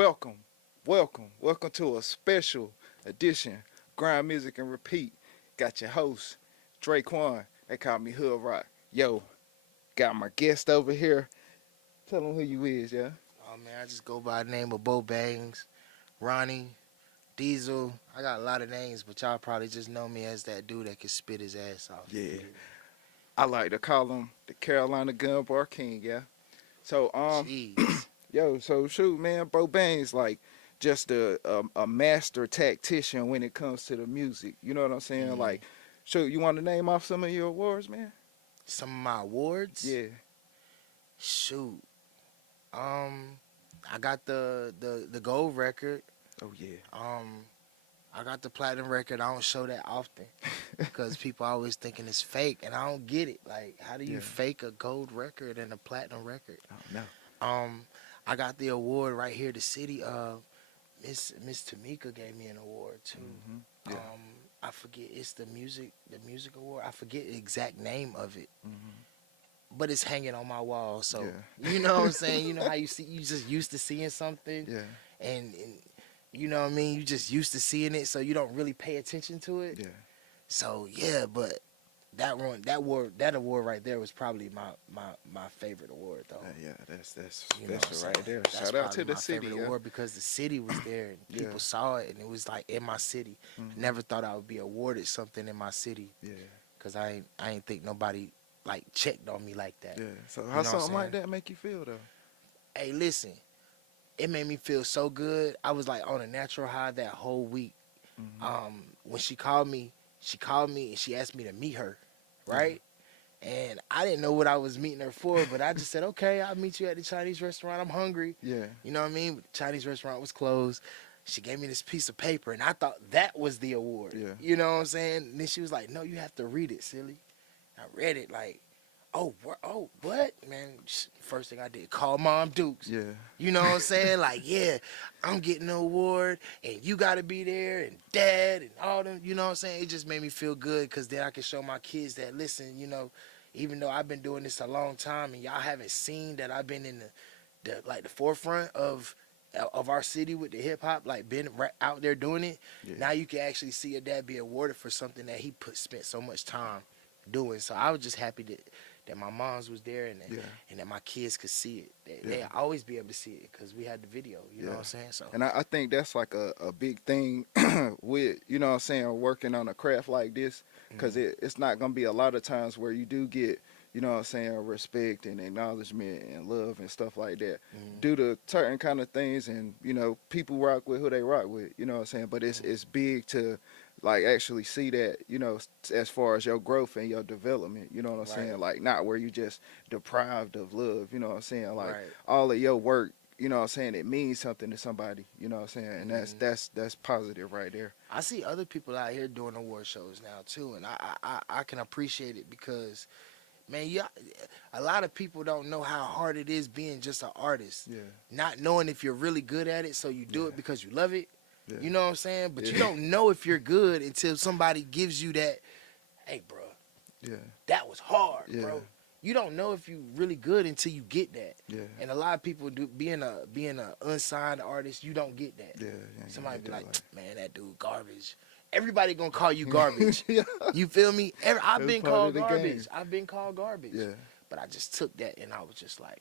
Welcome, welcome to a special edition, Grind Music and Repeat. Got your host, Draquan. They call me HoodRock. Yo, got my guest over here. Tell them who you is, yeah. Oh man, I just go by the name of Bo Bangs, Ronnie, Diesel. I got a lot of names, but y'all probably just know me as that dude that can spit his ass off. Yeah. I like to call him the Carolina Gun Bar King, yeah. So, Jeez. so shoot, man, Bo Bangs like just a master tactician when it comes to the music. You know what I'm saying? Like, shoot, you want to name off some of your awards, man? Some of my awards? Yeah. Shoot. I got the gold record. Oh yeah. I got the platinum record. I don't show that often because people always thinking it's fake, and I don't get it. Like, how do you fake a gold record and a platinum record? Oh no. I got the award right here. The city of Miss Tamika gave me an award too. Mm-hmm. Yeah. I forget, it's the music award. I forget the exact name of it. Mm-hmm. But it's hanging on my wall. So you know what I'm saying? You know how you just used to seeing something, and you know what I mean? You just used to seeing it, so you don't really pay attention to it. Yeah. So yeah, but that award right there was probably my favorite award though. Yeah, that's You know special what I'm right there. saying? That's Shout out to probably the my city. favorite award because the city was there and people saw it, and it was like in my city. Mm-hmm. Never thought I would be awarded something in my city. Yeah. Cause I ain't think nobody like checked on me like that. Yeah. So You how know what I'm something like saying? that make you feel though? Hey, listen, it made me feel so good. I was like on a natural high that whole week. Mm-hmm. When she called me and she asked me to meet her, right? And I didn't know what I was meeting her for, but I just said, okay, I'll meet you at the Chinese restaurant. I'm hungry. Yeah. You know what I mean? The Chinese restaurant was closed. She gave me this piece of paper, and I thought that was the award. Yeah. You know what I'm saying? And then she was like, no, you have to read it, silly. I read it like, oh, what? Man, first thing I did, call Mom Dukes. Yeah. You know what I'm saying? Like, yeah, I'm getting an award, and you got to be there, and Dad, and all them. You know what I'm saying? It just made me feel good because then I can show my kids that, listen, you know, even though I've been doing this a long time, and y'all haven't seen that I've been in the forefront of our city with the hip hop, like been right out there doing it. Yeah. Now you can actually see your dad be awarded for something that he spent so much time doing. So I was just happy that my mom's was there and that my kids could see it. They always be able to see it because we had the video. You know what I'm saying? So And I think that's like a big thing with, you know what I'm saying, working on a craft like this, because it's not going to be a lot of times where you do get, you know what I'm saying, respect and acknowledgement and love and stuff like that due to certain kind of things. And, you know, people rock with who they rock with, you know what I'm saying? But it's big to, like, actually see that, you know, as far as your growth and your development, you know what I'm saying? Like, not where you just deprived of love, you know what I'm saying? Like, all of your work, you know what I'm saying, it means something to somebody, you know what I'm saying? And that's positive right there. I see other people out here doing award shows now too, and I can appreciate it because, man, a lot of people don't know how hard it is being just an artist. Yeah. Not knowing if you're really good at it, so you do it because you love it. Yeah. You know what I'm saying? But you don't know if you're good until somebody gives you that, hey, bro, that was hard, bro. You don't know if you're really good until you get that. Yeah. And a lot of people being a unsigned artist, you don't get that. Yeah. Somebody be like, man, that dude garbage. Everybody gonna call you garbage. You feel me? I've been called garbage. I've been called garbage. Yeah. But I just took that and I was just like,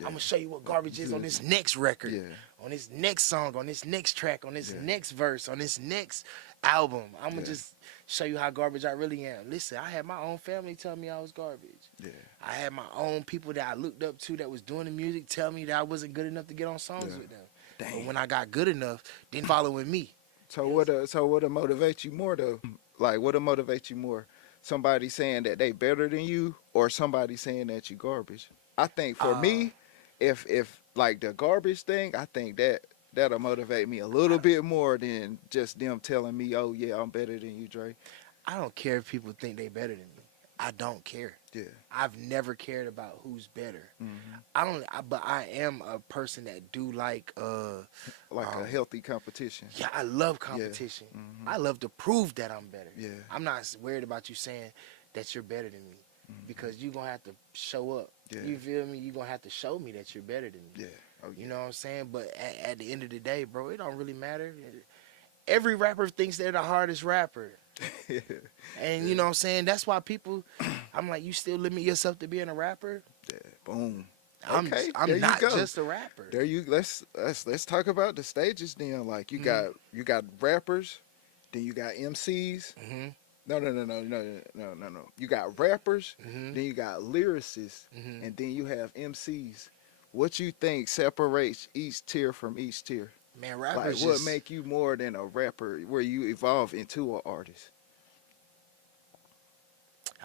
I'm gonna show you what garbage is on this next record, on this next song, on this next track, on this next verse, on this next album. I'm gonna just show you how garbage I really am. Listen, I had my own family tell me I was garbage. Yeah. I had my own people that I looked up to that was doing the music tell me that I wasn't good enough to get on songs with them. But when I got good enough, then following me. So what'll motivate you more though? Like, what'll motivate you more? Somebody saying that they better than you, or somebody saying that you garbage? I think for me, if like the garbage thing, I think that'll motivate me a little bit more than just them telling me, oh yeah, I'm better than you, Dre. I don't care if people think they better than me. I don't care. Yeah. I've never cared about who's better. But I am a person that do like a healthy competition. Yeah, I love competition. I love to prove that I'm better. Yeah. I'm not worried about you saying that you're better than me. because you gonna have to show up. Yeah. You feel me? You gonna have to show me that you're better than me. Yeah. Oh, yeah. You know what I'm saying? But at the end of the day, bro, it don't really matter. Every rapper thinks they're the hardest rapper. And you know what I'm saying? That's why people, I'm like, you still limit yourself to being a rapper? Yeah. Boom. I'm Okay, I'm not just a rapper. There you let's talk about the stages then. Like you got rappers, then you got MCs. Mm-hmm. No. You got rappers, Mm-hmm. then you got lyricists, Mm-hmm. and then you have MCs. What you think separates each tier from each tier? Man, Like rappers what just, make you more than a rapper where you evolve into an artist?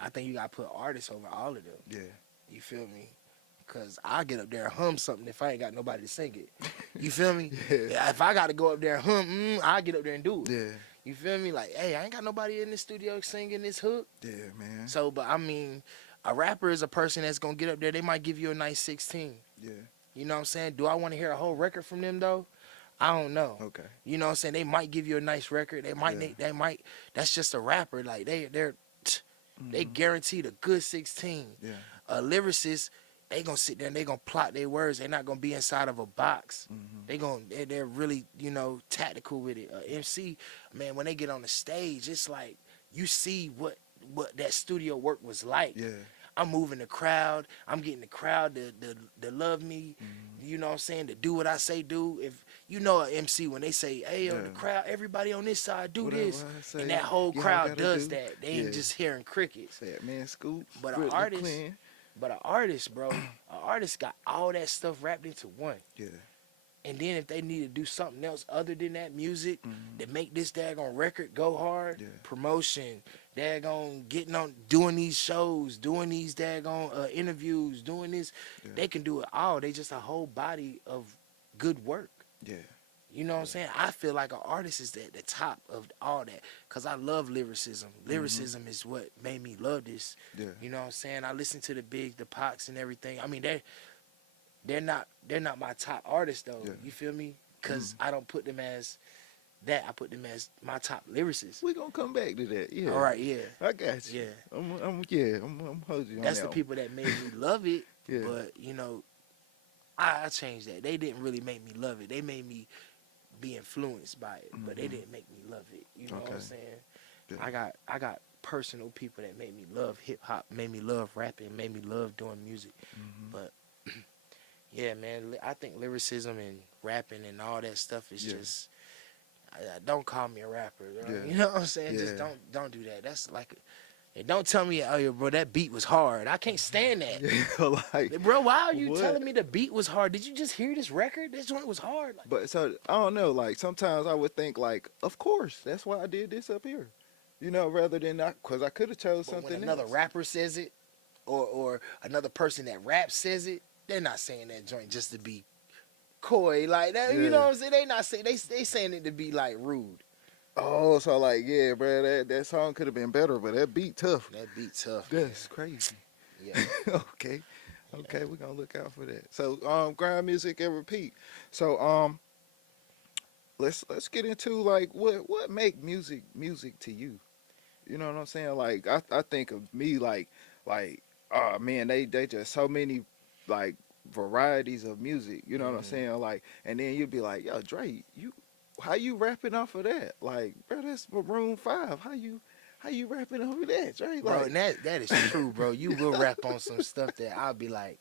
I think you gotta put artists over all of them. Yeah. You feel me? Cause I get up there and hum something if I ain't got nobody to sing it. You feel me? Yeah. If I gotta go up there and hum, I get up there and do it. Yeah. You feel me? Like, hey, I ain't got nobody in the studio singing this hook. Yeah, man. So, but I mean, a rapper is a person that's gonna get up there. They might give you a nice 16. Yeah. You know what I'm saying? Do I want to hear a whole record from them though? I don't know. Okay. You know what I'm saying? They might give you a nice record. They might. Yeah. They might. That's just a rapper. Like they guaranteed a good 16. Yeah. A lyricist, they gonna sit there and they gonna plot their words. They're not gonna be inside of a box. They're really, you know, tactical with it. MC, man, when they get on the stage, it's like you see what that studio work was like. Yeah. I'm moving the crowd. I'm getting the crowd to love me. You know what I'm saying? To do what I say do. If you know an MC, when they say, hey, Yeah. the crowd, everybody on this side do Whatever this. I say, And that whole y'all crowd gotta does do. that. They ain't Yeah. just hearing crickets. Fat Man Scoop. But Brittany an artist, Quinn. bro, an artist got all that stuff wrapped into one. Yeah. And then if they need to do something else other than that music that make this daggone record go hard, Yeah. promotion, daggone getting on, doing these shows, doing these daggone interviews, doing this, Yeah. they can do it all. They just a whole body of good work. Yeah. You know what I'm saying? I feel like an artist is at the top of all that because I love lyricism. Lyricism is what made me love this. Yeah. You know what I'm saying? I listen to the Big, the Pox, and everything. I mean, they're not my top artists though. Yeah. You feel me? Because I don't put them as that. I put them as my top lyricists. We gonna come back to that. Yeah. All right, yeah. I got you. Yeah. I'm holding you on That's that the one. people that made me love it. Yeah. But, you know, I changed that. They didn't really make me love it. They made me be influenced by it, but they didn't make me love it. You know what I'm Okay. saying? Yeah. I got personal people that made me love hip hop, made me love rapping, made me love doing music. But yeah, man, I think lyricism and rapping and all that stuff is Yeah. just. Don't call me a rapper. Yeah. You know what I'm saying? Just Yeah. don't do that. That's like, and don't tell me, oh, yeah, bro, that beat was hard. I can't stand that. Yeah, like, Bro, why are you what? telling me the beat was hard? Did you just hear this record? This joint was hard. Like, but so I don't know. Like sometimes I would think like, of course, that's why I did this up here. You know, rather than not, because I could have chose but something when another else. rapper says it, or another person that raps says it, they're not saying that joint just to be coy like that. You Yeah. know what I'm saying? They not saying they saying it to be like rude. Oh, so like, yeah, bro, that song could have been better, but that beat tough. That beat tough. That's crazy. Yeah. Okay, we're gonna look out for that. So, Grind.Music.Repeat. So, let's get into like what make music to you. You know what I'm saying? Like I think of me like oh man, they just so many like varieties of music. You know what I'm saying? Like, and then you'd be like, yo, Dre, how you rapping off of that? Like, bro, that's Maroon 5. How you rapping off of that, Dre? Bro, Like, and that is true, bro. You will rap on some stuff that I'll be like,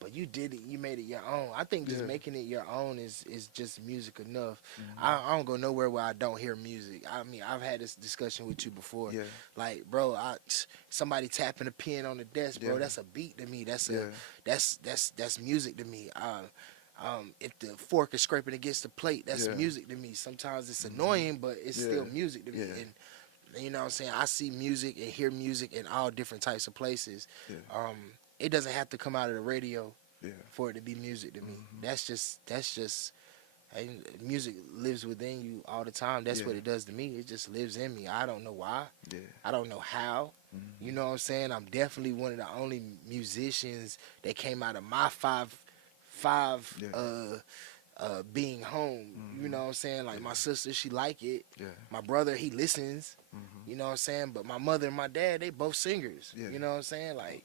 but you did it. You made it your own. I think just Yeah. making it your own is just music enough. I don't go nowhere where I don't hear music. I mean, I've had this discussion with you before. Yeah. Like, bro, somebody tapping a pen on the desk, bro. Yeah. That's a beat to me. That's Yeah. that's music to me. If the fork is scraping against the plate, that's Yeah. music to me. Sometimes it's annoying, but it's still Yeah. music to me. Yeah. And you know what I'm saying? I see music and hear music in all different types of places. Yeah. It doesn't have to come out of the radio Yeah. for it to be music to me. That's just music lives within you all the time. That's Yeah. what it does to me. It just lives in me. I don't know why. Yeah. I don't know how. You know what I'm saying? I'm definitely one of the only musicians that came out of my five being home. You know what I'm saying? Like my sister, she like it. Yeah. My brother, he listens. You know what I'm saying? But my mother and my dad, they both singers. Yeah. You know what I'm saying? Like,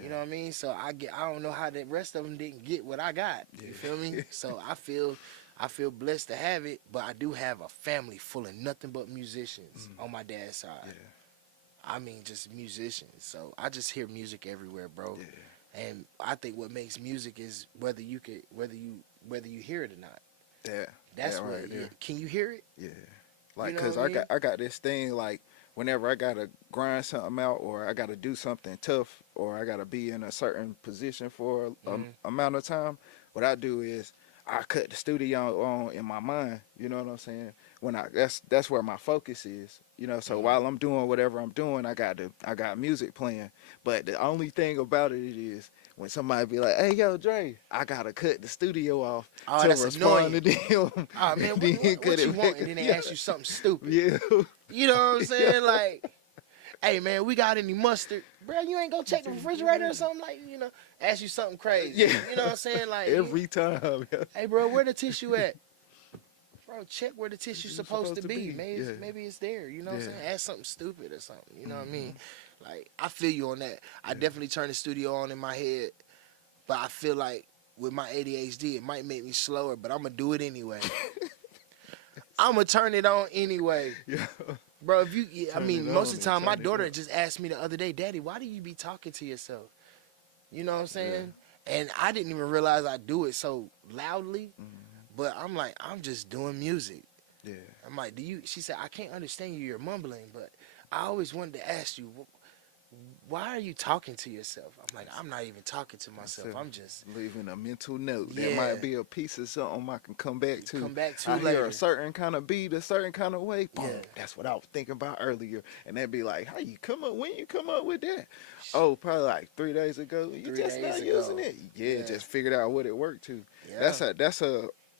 you know what I mean? So I don't know how the rest of them didn't get what I got. You feel me? So I feel blessed to have it, but I do have a family full of nothing but musicians on my dad's side. Yeah. I mean, just musicians. So I just hear music everywhere, bro. Yeah. And I think what makes music is whether you hear it or not. Yeah. That's what. Right there. Can you hear it? Yeah. Like, You know cause what I mean? I got this thing like whenever I gotta grind something out or I gotta do something tough or I gotta be in a certain position for a amount of time, what I do is I cut the studio on in my mind. You know what I'm saying? When that's where my focus is. You know, so while I'm doing whatever I'm doing, I got music playing. But the only thing about it is when somebody be like, "Hey, yo, Dre," I gotta cut the studio off Oh, to that's respond annoying. to them. Oh man, what you want? And then they ask you something stupid. Yeah. You know what I'm saying? Like, hey man, we got any mustard? Bro, you ain't go check the refrigerator or something, like, you know, ask you something crazy. Yeah. You know what I'm saying? Like, Every time. Yeah. hey bro, where the tissue at? Bro, check where the tissue's supposed to be. Maybe it's there. You know what I'm saying? Ask something stupid or something. You know what I mean? Like, I feel you on that. I definitely turn the studio on in my head, but I feel like with my ADHD, it might make me slower, but I'm gonna do it anyway. I'm gonna turn it on anyway. Yeah. Bro, if you, I Turn mean, it most on of the time, and my turn it daughter up. just asked me the other day, Daddy, why do you be talking to yourself? You know what I'm saying? And I didn't even realize I do it so loudly, but I'm like, I'm just doing music. Yeah. I'm like, she said, I can't understand you, you're mumbling, but I always wanted to ask you, why are you talking to yourself? I'm like, I'm not even talking to myself. I'm just leaving a mental note. That might be a piece of something I can come back to. I later. hear a certain kind of beat, a certain kind of way. Boom. Yeah. That's what I was thinking about earlier. And they'd be like, when you come up with that? Oh, probably like 3 days ago. You just not using it. Yeah, just figured out what it worked to. Yeah.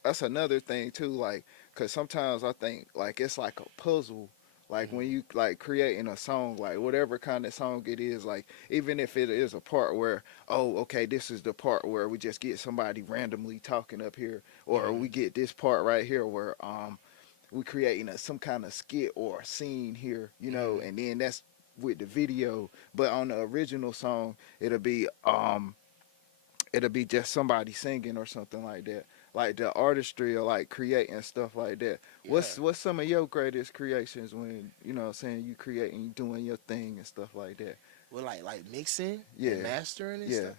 That's another thing too, like, cause sometimes I think like it's like a puzzle. Like when you like creating a song, like whatever kind of song it is, like even if it is a part where, oh, okay, this is the part where we just get somebody randomly talking up here, or we get this part right here where we creating some kind of skit or a scene here, you know, and then that's with the video. But on the original song, it'll be just somebody singing or something like that. Like the artistry or like creating stuff like that. Yeah. What's some of your greatest creations when, you know what I'm saying, you creating, you doing your thing and stuff like that? Well, like mixing and mastering and stuff?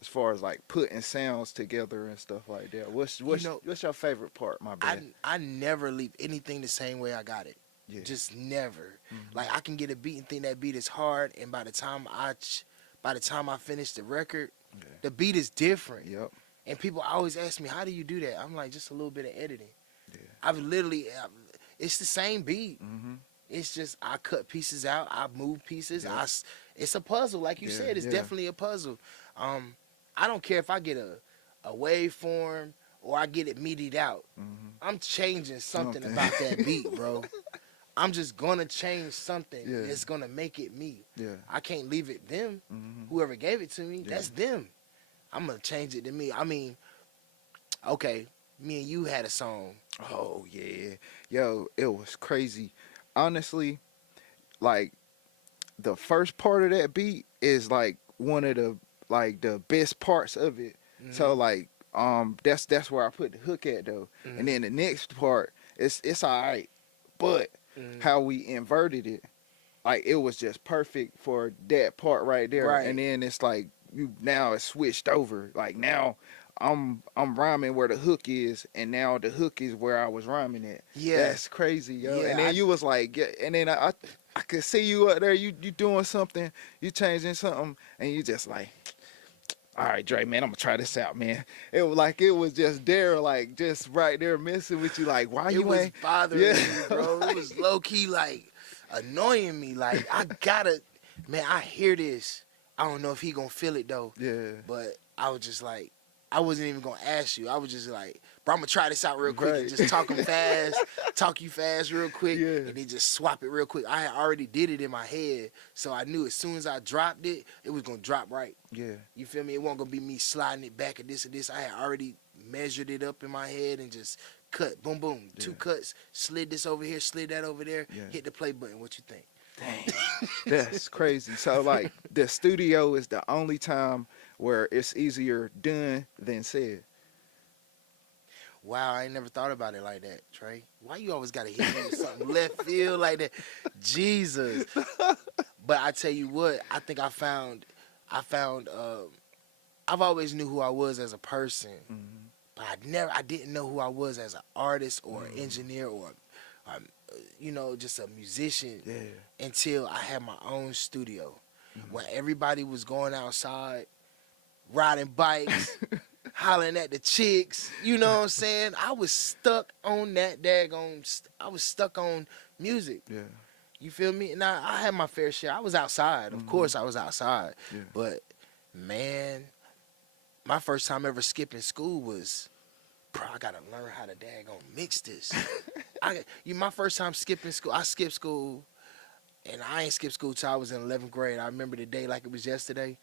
As far as like putting sounds together and stuff like that. What's your favorite part, my bad? I never leave anything the same way I got it. Yeah. Just never. Like, I can get a beat and think that beat is hard, and by the time I finish the record, the beat is different. Yep. And people always ask me, how do you do that? I'm like, just a little bit of editing. Yeah. It's the same beat. It's just I cut pieces out, I move pieces. Yeah. It's a puzzle, like you said. It's definitely a puzzle. I don't care if I get a waveform or I get it meted out. I'm changing something about that beat, bro. I'm just gonna change something that's gonna make it me. Yeah. I can't leave it them. Whoever gave it to me, that's them. I'm gonna change it to me. I mean, okay, me and you had a song. Oh yeah. Yo, it was crazy. Honestly, like the first part of that beat is like one of the best parts of it. So like that's where I put the hook at though. And then the next part it's all right. But how we inverted it, like it was just perfect for that part right there. Right. And then it's like now it's switched over. Like now I'm rhyming where the hook is, and now the hook is where I was rhyming at. Yeah. That's crazy, yo. Yeah, and then you was like, and then I could see you up there, you doing something, you changing something, and you just like, all right, Dre, man, I'm gonna try this out, man. It was just there, like just right there messing with you, like why you ain't bothering me, bro. It was low key like annoying me. Like I hear this. I don't know if he gonna feel it though. Yeah. But I was just like, I wasn't even gonna ask you. I was just like, bro, I'm gonna try this out real quick and just talk you fast real quick, and then just swap it real quick. I had already did it in my head, so I knew as soon as I dropped it, it was gonna drop right. Yeah. You feel me? It wasn't gonna be me sliding it back and this. I had already measured it up in my head and just cut, boom, boom, Yeah. 2 cuts, slid this over here, slid that over there, Yeah. hit the play button. What you think? Dang, that's crazy. So like the studio is the only time where it's easier done than said. Wow, I ain't never thought about it like that, Trey. Why you always gotta hit me with something left field like that? Jesus. But I tell you what, I think I've always knew who I was as a person, Mm-hmm. but I didn't know who I was as an artist or an engineer or, just a musician Yeah. until I had my own studio, Mm-hmm. where everybody was going outside, riding bikes, hollering at the chicks. You know what I'm saying? I was stuck on that I was stuck on music. Yeah. You feel me? Now I had my fair share. I was outside, of course. I was outside, Yeah. but man, my first time ever skipping school was, bro, I gotta learn how to daggone mix this. My first time skipping school, I skipped school, and I ain't skipped school till I was in 11th grade. I remember the day like it was yesterday.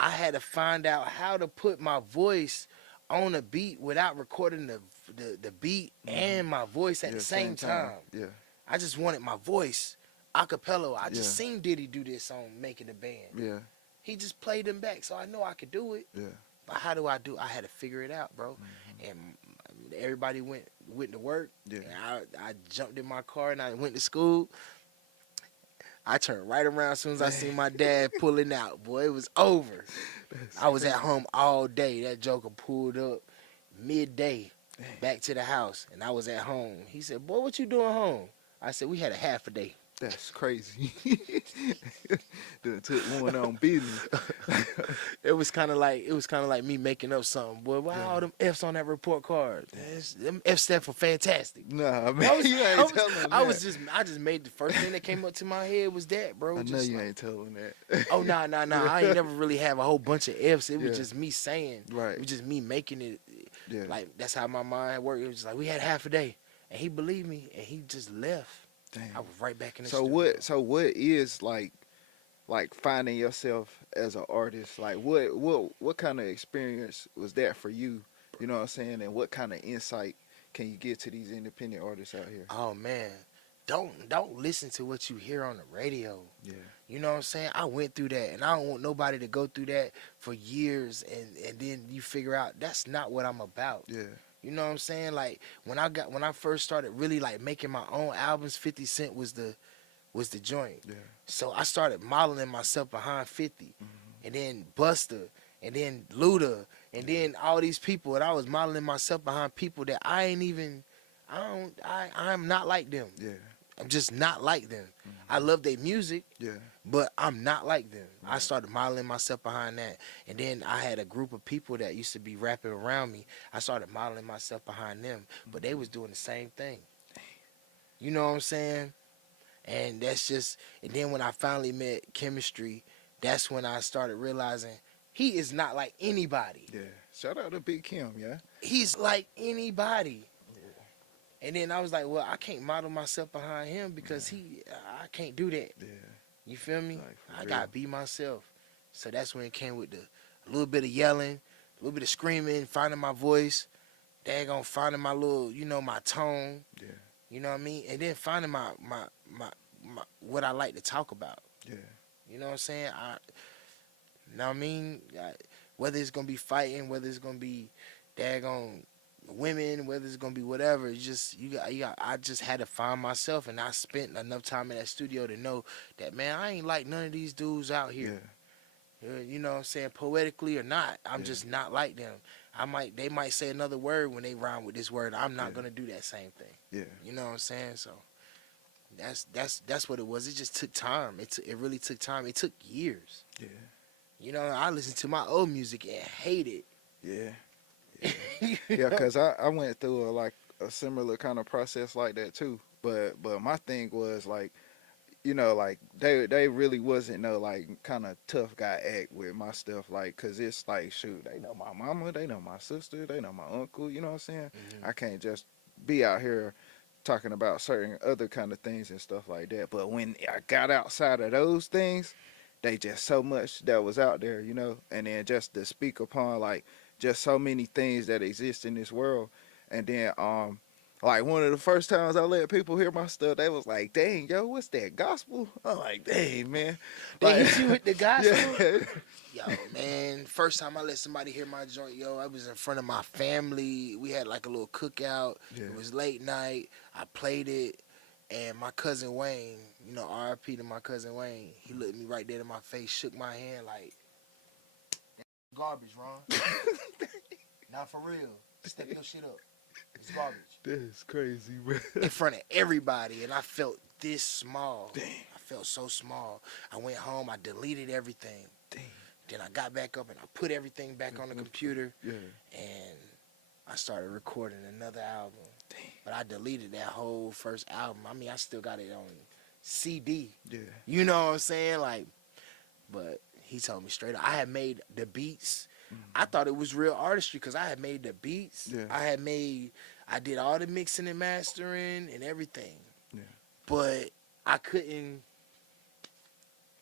I had to find out how to put my voice on a beat without recording the beat and my voice at the same time. Yeah. I just wanted my voice a cappella. I just Yeah. seen Diddy do this on Making the Band. Yeah. He just played them back, so I know I could do it. Yeah. But how do I do? I had to figure it out, bro. And everybody went to work. Yeah. And I jumped in my car and I went to school. I turned right around as soon as I seen my dad pulling out. Boy, it was over. I was at home all day. That joker pulled up midday back to the house, and I was at home. He said, "Boy, what you doing home?" I said, "We had a half a day." That's crazy. Done took one on business. It was kind of like me making up something. Boy, why all them F's on that report card? Them F stand for fantastic. Nah, man, you ain't telling that. I just made the first thing that came up to my head was that, bro. I know Just you like, ain't telling that. oh nah. I ain't never really have a whole bunch of F's. It was Yeah. just me saying. Right. It was just me making it. Yeah. Like that's how my mind worked. It was just like we had half a day, and he believed me, and he just left. Damn. I was right back in the So studio. what is like finding yourself as an artist? Like what kind of experience was that for you? You know what I'm saying? And what kind of insight can you give to these independent artists out here? Oh man, don't listen to what you hear on the radio. Yeah. You know what I'm saying? I went through that, and I don't want nobody to go through that for years, and then you figure out that's not what I'm about. Yeah. You know what I'm saying? Like when I first started really like making my own albums, 50 Cent was the joint. Yeah. So I started modeling myself behind 50, and then Buster, and then Luda, and then all these people, and I was modeling myself behind people that I'm not like them. Yeah. I'm just not like them. I love their music, Yeah. but I'm not like them. I started modeling myself behind that. And then I had a group of people that used to be rapping around me. I started modeling myself behind them, but they was doing the same thing. You know what I'm saying? And and then when I finally met Chemistry, that's when I started realizing he is not like anybody. Yeah. Shout out to Big Kim, yeah. He's like anybody. And then I was like, well, I can't model myself behind him because I can't do that. Yeah. You feel me? Like, for I real. gotta be myself. So that's when it came with a little bit of yelling, a little bit of screaming, finding my voice, daggone finding my little, my tone. Yeah. You know what I mean? And then finding my what I like to talk about. Yeah. You know what I'm saying? Whether it's gonna be fighting, whether it's gonna be daggone women, whether it's gonna be whatever, I just had to find myself, and I spent enough time in that studio to know that, man, I ain't like none of these dudes out here. You know what I'm saying? Poetically or not, I'm just not like them. They might say another word when they rhyme with this word. I'm not gonna do that same thing. Yeah. You know what I'm saying? So that's what it was. It just took time. It really took time. It took years. Yeah. You know, I listened to my old music and hate it. Yeah. Yeah, because I went through a similar kind of process like that too. But my thing was like, like they really wasn't no like kind of tough guy act with my stuff, like, cause it's like, shoot, they know my mama, they know my sister, they know my uncle. You know what I'm saying? I can't just be out here talking about certain other kind of things and stuff like that. But when I got outside of those things, they just so much that was out there, and then just to speak upon like just so many things that exist in this world. And then Like one of the first times I let people hear my stuff, they was like, "Dang, yo, what's that gospel?" I'm like, "Dang, man." They Like, hit you with the gospel? yeah. Yo, man, first time I let somebody hear my joint, yo, I was in front of my family. We had like a little cookout. Yeah. It was late night. I played it, and my cousin Wayne, you know, R.I.P. to my cousin Wayne, he looked me right dead in my face, shook my hand like, garbage, Ron. Not for real. Step your shit up. It's garbage. That's crazy, bro. In front of everybody, and I felt this small. Dang. I felt so small. I went home, I deleted everything. Dang. Then I got back up and I put everything back on the computer, Yeah. and I started recording another album. Dang. But I deleted that whole first album. I mean, I still got it on CD. Yeah. You know what I'm saying? Like, but he told me straight up. I had made the beats. I thought it was real artistry because I had made the beats. Yeah. I did all the mixing and mastering and everything. Yeah. But I couldn't.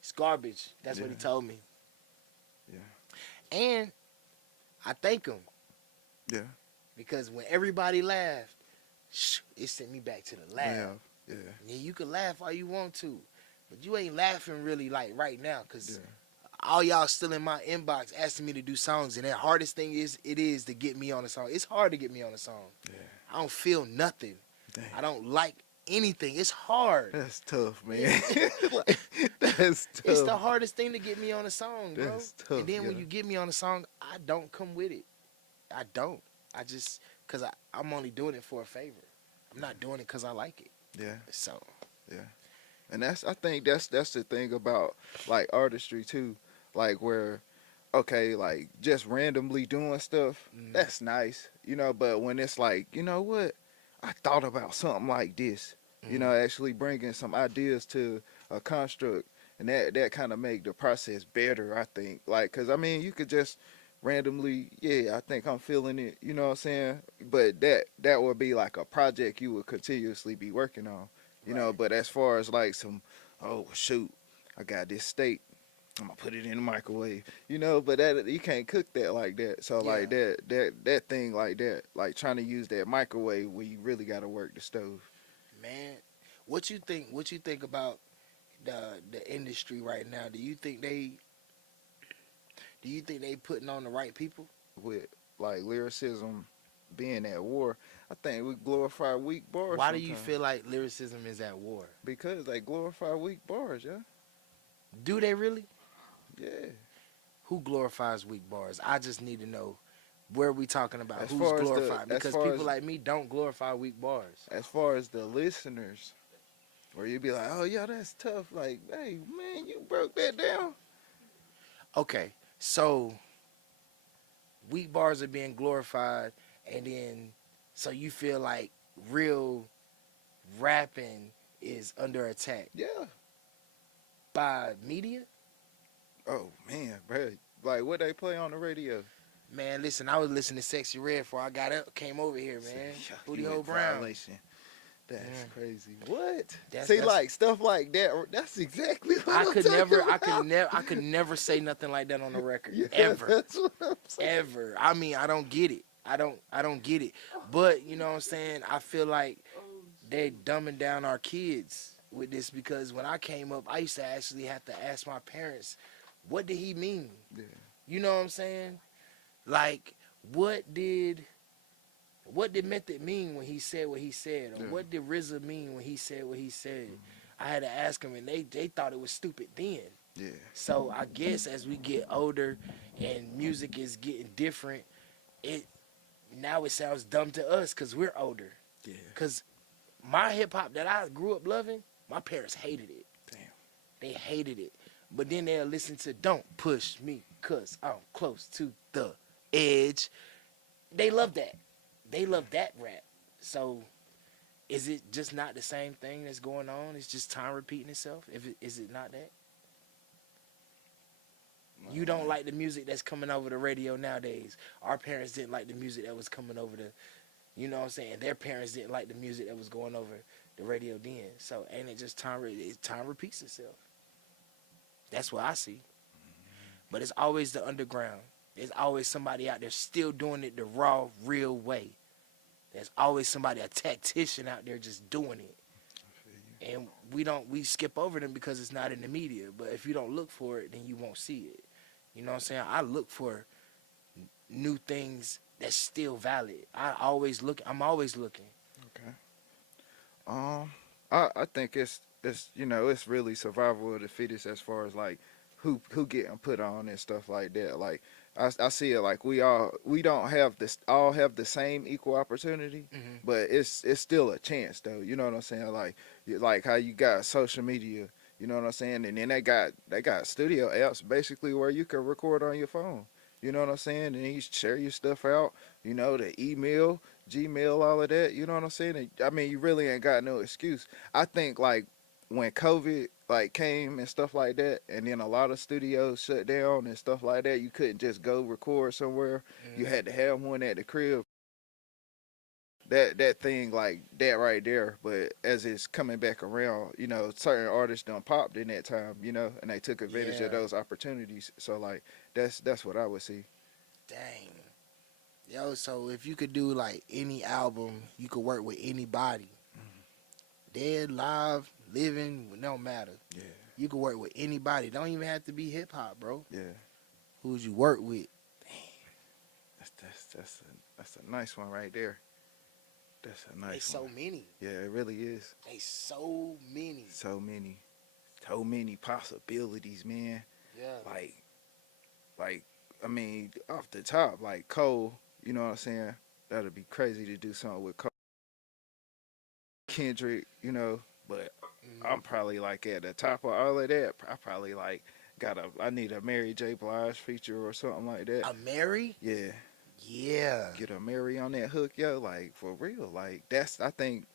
It's garbage. That's what he told me. Yeah. And I thank him. Yeah. Because when everybody laughed, it sent me back to the lab. Yeah. Yeah, you can laugh all you want to, but you ain't laughing really like right now because all y'all still in my inbox asking me to do songs, and the hardest thing is to get me on a song. It's hard to get me on a song. Yeah. I don't feel nothing. Dang. I don't like anything. It's hard. That's tough, man. That's tough. It's the hardest thing to get me on a song, bro. That's tough, And then when yeah. you get me on a song, I don't come with it. I don't. I just, because I'm only doing it for a favor. I'm not doing it because I like it. Yeah. So. Yeah. And I think that's the thing about like artistry too. Like where, okay, like just randomly doing stuff, that's nice, you know, but when it's like, you know what, I thought about something like this, you know, actually bringing some ideas to a construct, and that kind of make the process better, I think. Like, cause I mean, you could just randomly, yeah, I think I'm feeling it, you know what I'm saying? But that would be like a project you would continuously be working on, you know. But as far as like some, oh shoot, I got this steak, I'm gonna put it in the microwave, you know. But that you can't cook that like that. So like that thing like that, like trying to use that microwave when you really got to work the stove. Man, what you think about the industry right now? Do you think they putting on the right people? With like lyricism being at war, I think we glorify weak bars. Why sometimes. do you feel like lyricism is at war? Because they glorify weak bars, yeah. Do they really? Yeah. Who glorifies weak bars? I just need to know where we talking about. As Who's far as the- glorified? as Because far people as- like me don't glorify weak bars. As far as the listeners, where you be like, oh yeah, that's tough. Like, hey man, you broke that down. Okay, so weak bars are being glorified, and then so you feel like real rapping is under attack Yeah. by media? Oh man, bro. Like what they play on the radio. Man, listen, I was listening to Sexy Red before I got up, came over here, man. Yeah, Booty you Hole in Brown. violation. That's Yeah. crazy. What? That's- See, like stuff like that. That's exactly what I I'm could talking never, about. I could never say nothing like that on the record, Yeah, ever, That's what I'm saying. ever. I mean, I don't get it. I don't get it. But you know what I'm saying? I feel like they're dumbing down our kids with this because when I came up, I used to actually have to ask my parents, what did he mean? Yeah. You know what I'm saying? Like, what did Method mean when he said what he said? Or Yeah. what did RZA mean when he said what he said? I had to ask them, and they thought it was stupid then. Yeah. So I guess as we get older and music is getting different, now it sounds dumb to us because we're older. Yeah. Because my hip hop that I grew up loving, my parents hated it. Damn. They hated it. But then they'll listen to Don't Push Me Cause I'm Close to the Edge. They love that. They love that rap. So is it just not the same thing that's going on? It's just time repeating itself? Is it not that? You don't like the music that's coming over the radio nowadays. Our parents didn't like the music that was coming over you know what I'm saying? Their parents didn't like the music that was going over the radio then. So ain't it just time repeats itself? That's what I see. But it's always the underground. There's always somebody out there still doing it the raw, real way. There's always somebody, a tactician out there just doing it. And we skip over them because it's not in the media. But if you don't look for it, then you won't see it. You know what I'm saying? I look for new things that's still valid. I'm always looking. Okay. I think it's it's really survival of the fittest as far as like who getting put on and stuff like that. Like I see it like we don't have this all have the same equal opportunity, but it's still a chance though. You know what I'm saying? Like how you got social media. You know what I'm saying? And then they got studio apps basically where you can record on your phone. You know what I'm saying? And you share your stuff out. You know, the email, Gmail, all of that. You know what I'm saying? And, I mean, you really ain't got no excuse. I think like when COVID like came and stuff like that, and then a lot of studios shut down and stuff like that, you couldn't just go record somewhere. You had to have one at the crib. That thing like that right there. But as it's coming back around, certain artists done popped in that time, and they took advantage of those opportunities. So like that's what I would see. Dang. Yo, so if you could do like any album, you could work with anybody. Dead, live, living, no matter. Yeah. You could work with anybody. Don't even have to be hip hop, bro. Yeah. Who would you work with? That's a nice one right there. That's a nice one. So many. Yeah, it really is. They so many. So many possibilities, man. Yeah. Like I mean, off the top, like Cole, you know what I'm saying? That'd be crazy to do something with Cole. Kendrick, but I'm probably like at the top of all of that. I probably like I need a Mary J. Blige feature or something like that. A Mary? Yeah. Yeah. Get a Mary on that hook, yo, like for real. Like I think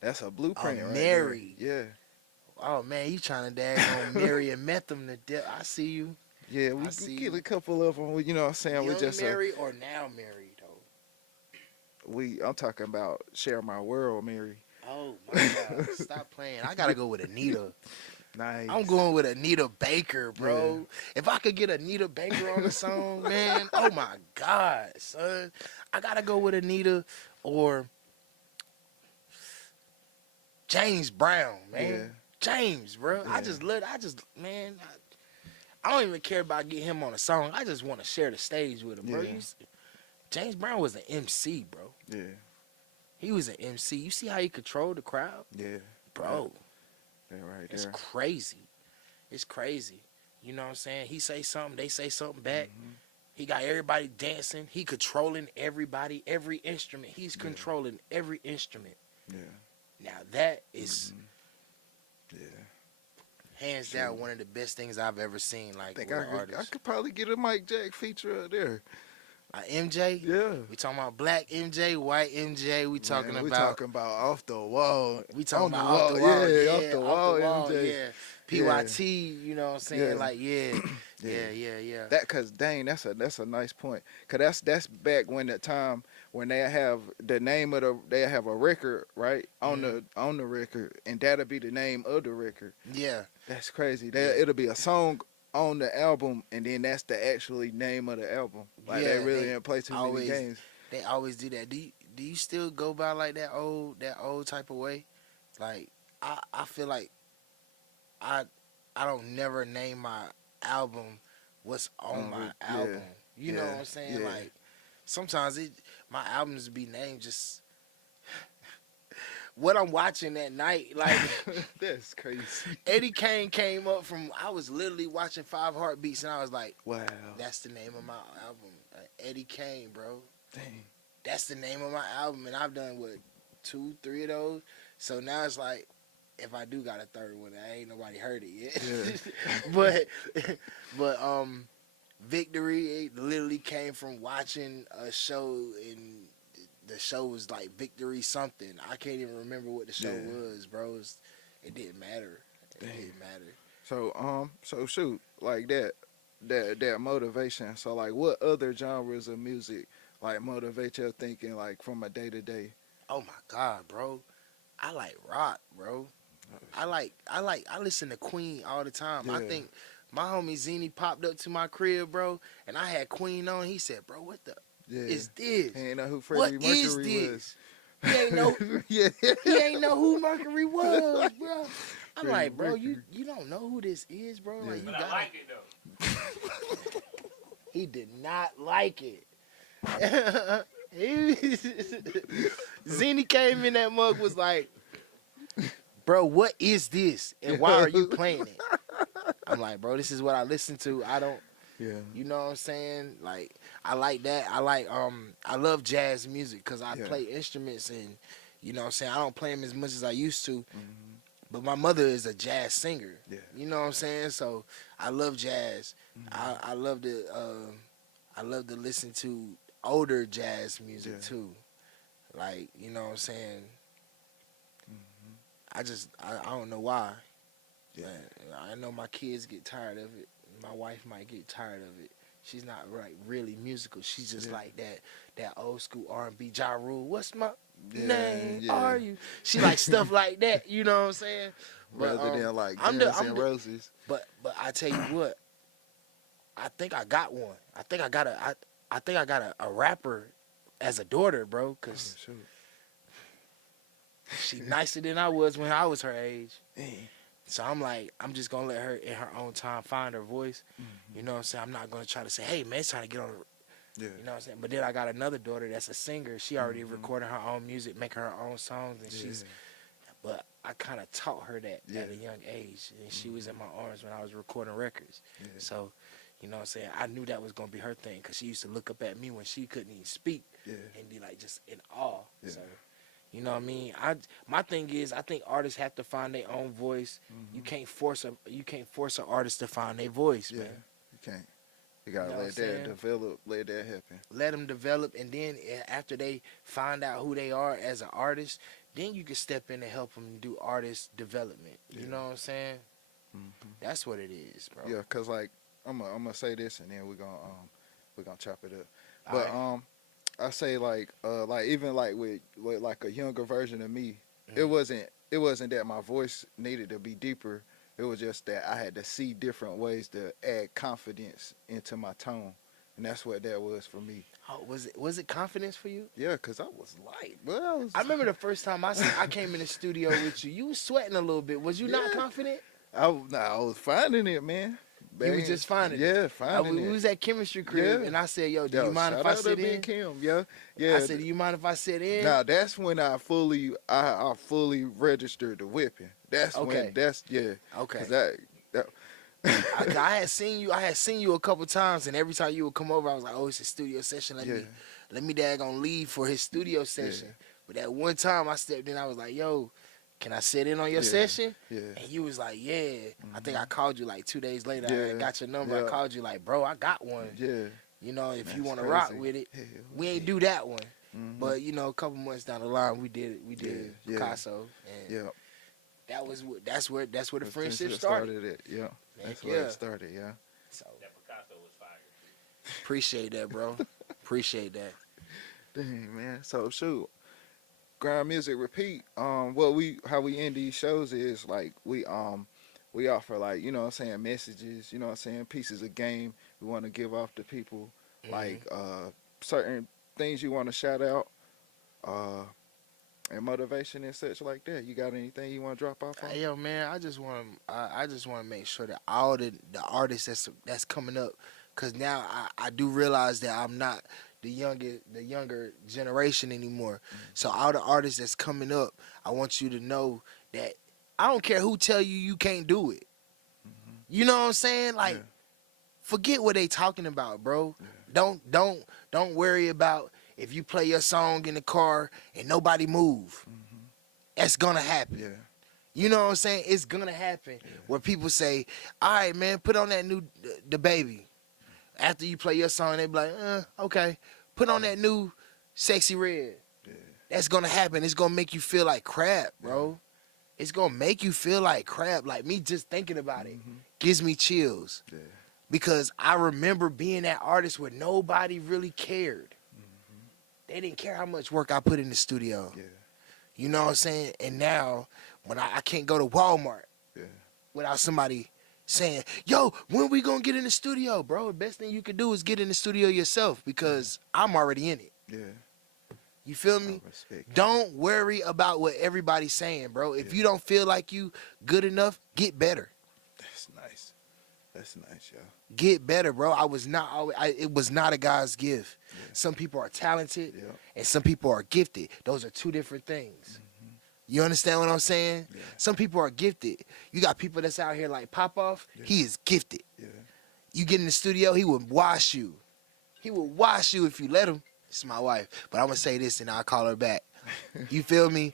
that's a blueprint, a right Mary. There. Yeah. Oh man, you trying to daggone Mary and meth them to death. I see you. Yeah, we get a couple of them. You know what I'm saying? We just Mary or now married though. I'm talking about Share My World, Mary. Oh my God! Stop playing. I gotta go with Anita. Nice. I'm going with Anita Baker, bro. Yeah. If I could get Anita Baker on the song, man, oh my God, son. I gotta go with Anita or James Brown, man. Yeah. James, bro. Yeah. I don't even care about getting him on a song. I just want to share the stage with him, bro. Yeah. James Brown was an MC, bro. Yeah. He was an MC. You see how he controlled the crowd? Yeah. Bro. Yeah, right there. It's crazy. It's crazy. You know what I'm saying? He say something, they say something back. He got everybody dancing. He controlling everybody, every instrument. He's controlling every instrument. Yeah. Now that is yeah, hands down one of the best things I've ever seen. Like, I think I could probably get a Mike Jack feature up there. MJ? Yeah. We talking about black MJ, white MJ. We talking we talking about off the wall. We talking about off the wall. Yeah, off the wall, MJ. Yeah. PYT, you know what I'm saying? Yeah. Like, yeah. That, cause dang, that's a nice point. Cause that's back when the time when they have the name of they have a record right on the record, and that'll be the name of the record. Yeah. That's crazy. It'll be a song on the album, and then that's the actually name of the album. Like they really didn't play too many games. They always do that. Do you still go by like that old type of way? Like I feel like I don't never name my album what's on my album. You know what I'm saying? Yeah. Like sometimes my albums be named just what I'm watching that night. Like that's crazy. Eddie Kane came up from. I was literally watching 5 Heartbeats, and I was like, "Wow, that's the name of my album, Eddie Kane, bro. Dang, that's the name of my album." And I've done 2, 3 of those. So now it's like, if I do got a third one, ain't nobody heard it yet. Yeah. but Victory, it literally came from watching a show, and the show was like Victory something. I can't even remember what the show was, bro. It didn't matter. Didn't matter. So shoot, like that motivation. So like, what other genres of music like motivate your thinking, like from a day to day? Oh my God, bro. I like rock, bro. I listen to Queen all the time. Yeah. I think my homie Zini popped up to my crib, bro, and I had Queen on. He said, "Bro, what the is this? He ain't know who Freddie Mercury was. He ain't know. Yeah. He ain't know who Mercury was, Right. bro. I'm Freddie like, bro, Mercury. you don't know who this is, bro. Yeah. Like, you But I got. like it though. He did not like it. Zini came in that mug was like, bro, what is this? And why are you playing it? I'm like, bro, this is what I listen to. I don't, Yeah. you know what I'm saying? Like, I like that. I love jazz music because I Yeah. play instruments and, you know what I'm saying? I don't play them as much as I used to. Mhm. But my mother is a jazz singer. Yeah. You know what I'm saying? So I love jazz. Mhm. I love to listen to older jazz music Yeah. too. Like, you know what I'm saying? I don't know why. Yeah. I know my kids get tired of it. My wife might get tired of it. She's not like really musical. She's just Yeah. like that old school R&B. Ja Rule. What's my Yeah, name? yeah. Are you? She like stuff like that. You know what I'm saying? But, Rather than like I'm Guns the- N' Roses. But I tell you what, I think I got one. I think I got a rapper as a daughter, bro. Cause Oh, shoot. she nicer than I was when I was her age. Dang. So I'm like, I'm just gonna let her in her own time find her voice. Mhm. You know what I'm saying? I'm not gonna try to say, hey man, it's trying to get on. Yeah. You know what I'm saying? But then I got another daughter that's a singer. She already Mhm. recorded her own music, making her own songs, and she's. But I kind of taught her that Yeah. at a young age, and she was in my arms when I was recording records. Yeah. So, you know what I'm saying? I knew that was going to be her thing because she used to look up at me when she couldn't even speak Yeah. and be like just in awe. Yeah. So, you know what I mean? My thing is I think artists have to find their own voice. Mhm. You can't force an artist to find their voice, Yeah. man. You can't. You gotta You know what let I'm that saying? develop. Let that happen. Let them develop, and then after they find out who they are as an artist, then you can step in and help them do artist development. You Yeah. know what I'm saying? Mhm. That's what it is, bro. Yeah, cause like I'm gonna say this and then we're gonna chop it up. All But right. I say like even like with like a younger version of me, it Mhm. wasn't that my voice needed to be deeper. It was just that I had to see different ways to add confidence into my tone, and that's what that was for me. Oh, was it confidence for you? Yeah, cause I was light. Well, I remember the first time I came in the studio with you. You was sweating a little bit. Was you not Yeah. confident? I was finding it, man. You was just finding it. Yeah, finding We it. was at chemistry crib, Yeah. and I said, "Yo, do Yo, you mind if shout I out to sit Big in?" Kim, yeah, yeah. I said, "Do you mind if I sit in?" Now that's when I fully registered the whipping. That's Okay. when that's yeah. Okay. 'Cause that I had seen you a couple times, and every time you would come over, I was like, "Oh, it's a studio session. Yeah. Let me daggone leave for his studio session." But that one time I stepped in, I was like, "Yo, can I sit in on your Yeah. session?" Yeah. And you was like, "Yeah." I think I called you like 2 days later. I Yeah. got your number. I Yeah. called you like, "Bro, I got one. Yeah. You know, if you That's want to rock crazy. with it." Hell We ain't yeah. do that one, Mhm. but you know, a couple months down the line, we did it. We did Yeah. Picasso, and Yeah. that's where the That's friendship what started. it. Yeah. Man, That's where yeah. it started. Yeah. So That Picasso was fire. appreciate that, bro. Appreciate that. Dang, man. So shoot. Grind.Music.Repeat. How we end these shows is like we offer like, you know what I'm saying, messages, you know what I'm saying, pieces of game we want to give off to people, like certain things you want to shout out, and motivation and such like that. You got anything you want to drop off on? Hey, yo, man, I just want to make sure that all the artists that's coming up, cause now I do realize that I'm not the younger generation anymore. So all the artists that's coming up, I want you to know that I don't care who tell you you can't do it. You know what I'm saying? Like, Yeah. forget what they talking about, bro. Yeah. Don't worry about if you play your song in the car and nobody move. That's gonna happen. Yeah. You know what I'm saying? It's gonna happen where people say, "All right, man, put on that new the baby." After you play your song, they be like, okay, put on that new Sexy Red." Yeah. That's gonna happen. It's gonna make you feel like crap, bro. It's gonna make you feel like crap. Like me just thinking about it gives me chills. Yeah. Because I remember being that artist where nobody really cared. They didn't care how much work I put in the studio. Yeah. You know what I'm saying? And now, when I can't go to Walmart Yeah. without somebody saying, "Yo, when we gonna get in the studio, bro?" The best thing you can do is get in the studio yourself because I'm already in it. Yeah. You feel me? Don't worry about what everybody's saying, bro. If you don't feel like you good enough, get better. That's nice. That's nice, y'all. Get better, bro. It was not a God's gift. Yeah. Some people are talented and some people are gifted. Those are two different things. You understand what I'm saying? Yeah. Some people are gifted. You got people that's out here like Popoff. Yeah. He is gifted. Yeah. You get in the studio, he will wash you. He will wash you if you let him. It's my wife. But I'm going to say this and I'll call her back. You feel me?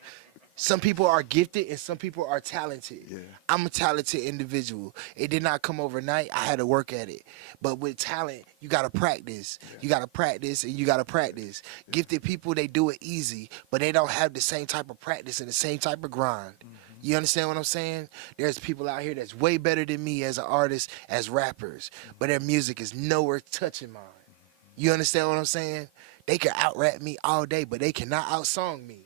Some people are gifted and some people are talented. Yeah. I'm a talented individual. It did not come overnight. I had to work at it. But with talent, you got to practice. Yeah. You got to practice and you got to practice. Yeah. Gifted people, they do it easy, but they don't have the same type of practice and the same type of grind. You understand what I'm saying? There's people out here that's way better than me as an artist, as rappers, but their music is nowhere touching mine. You understand what I'm saying? They can out-rap me all day, but they cannot out-song me.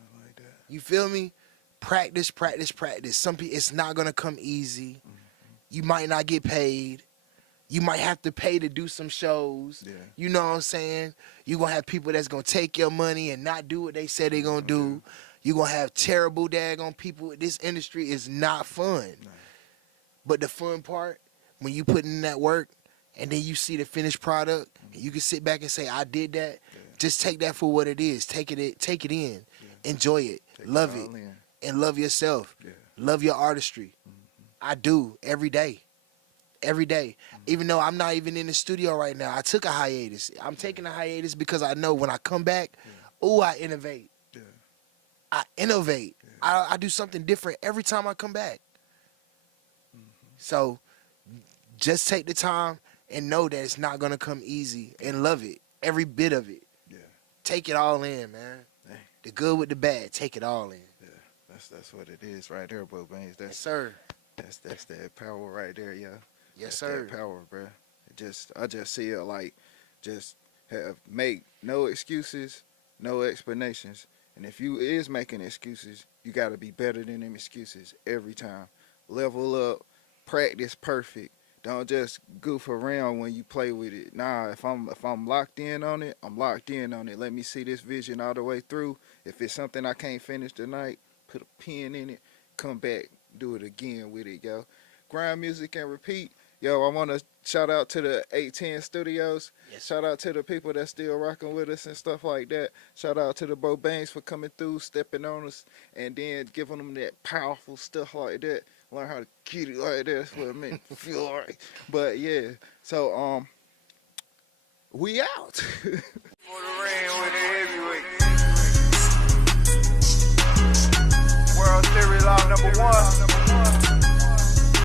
I like that. You feel me? Practice, practice, practice. It's not going to come easy. You might not get paid. You might have to pay to do some shows. Yeah. You know what I'm saying? You're going to have people that's going to take your money and not do what they said they're going to do. You're going to have terrible daggone people. This industry is not fun. No. But the fun part, when you put in that work, and then you see the finished product, and you can sit back and say, I did that. Yeah. Just take that for what it is. Take it in. Yeah. Enjoy it. Love it. And love yourself. Yeah. Love your artistry. I do every day. Every day. Even though I'm not even in the studio right now, I took a hiatus. I'm taking a hiatus because I know when I come back, I innovate. Yeah. I innovate. Yeah. I do something different every time I come back. So just take the time and know that it's not going to come easy and love it. Every bit of it. Yeah. Take it all in, man. Hey. The good with the bad, take it all in. Yeah. That's what it is right there, Bo Bangs. Yes, sir. That's that power right there, yeah. Yes, sir. That power, bro. I just see it like make no excuses, no explanations. And if you is making excuses, you got to be better than them excuses every time. Level up, practice perfect. Don't just goof around when you play with it. Nah, if I'm locked in on it, I'm locked in on it. Let me see this vision all the way through. If it's something I can't finish tonight, put a pin in it, come back, do it again with it, yo. Grind Music and Repeat. Yo, I want to shout out to the 810 Studios. Yes. Shout out to the people that's still rocking with us and stuff like that. Shout out to the Bo Bangs for coming through, stepping on us, and then giving them that powerful stuff like that. Learn how to get it like that. That's what it makes me feel all right. But yeah, so we out. For the rain with the heavyweight. World Series law #1.